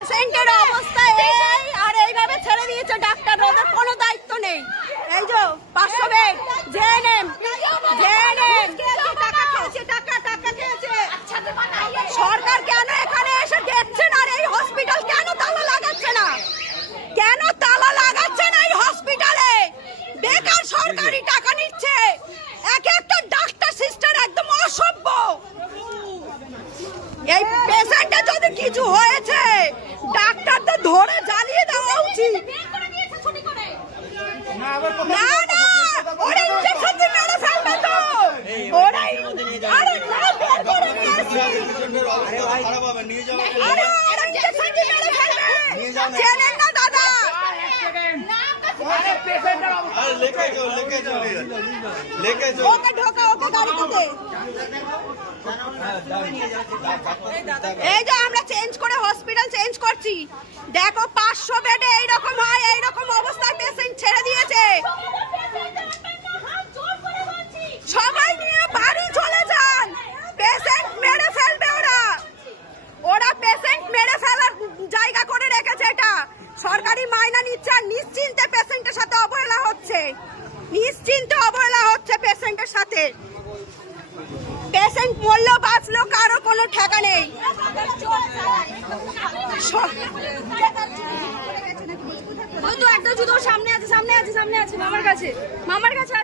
পেশেন্টের অবস্থা এই আর এইভাবে ছেড়ে দিয়েছে ডাক্তার, ওদের কোনো দায়িত্ব নেই। এই যে 500 বেড জেএনএম টাকা খেয়েছে। সরকার কেন এখানে এসে দেখছে না? আর এই হসপিটাল কেন তালা লাগাচ্ছে না? এই হসপিটালে বেকার সরকারি টাকা নিচ্ছে। এক একটা ডাক্তার সিস্টার একদম অসভ্য। এই পেশেন্টের যদি কিছু হয়েছে ডাক্তারদের ধরে জ্বালিয়ে দেওয়া উচিত। না না, ওরা ইনজেকশন দিয়ে মেরে ফেলবে তো। ওরা আরে না, বের করে নিয়ে আসি। আরে ওরা ইনজেকশন দিয়ে মেরে ফেলবে। চেনেন না দাদা? ওকে ঢোকা, ওকে গাড়িতে। এই যে আমরা চেঞ্জ করে হসপিটাল চেঞ্জ করছি, দেখো 500 বেডে এইরকম হয়, এইরকম অবস্থায় পেশেন্ট ছেড়ে দিয়েছে। সবাই নিয়ে বাড়ি চলে যান, পেশেন্ট মেরে ফেলবে। ওরা পেশেন্ট মেরে ফেলার জায়গা করে রেখেছে। এটা সরকারি মাইনা নিচ্ছে আর নিশ্চিন্তে পেশেন্টের সাথে অবহেলা হচ্ছে। পেশেন্টের সাথে। পেশেন্ট মরলো বাঁচলো কারো কোনো ঠেকা নেই। সামনে আছে মামার কাছে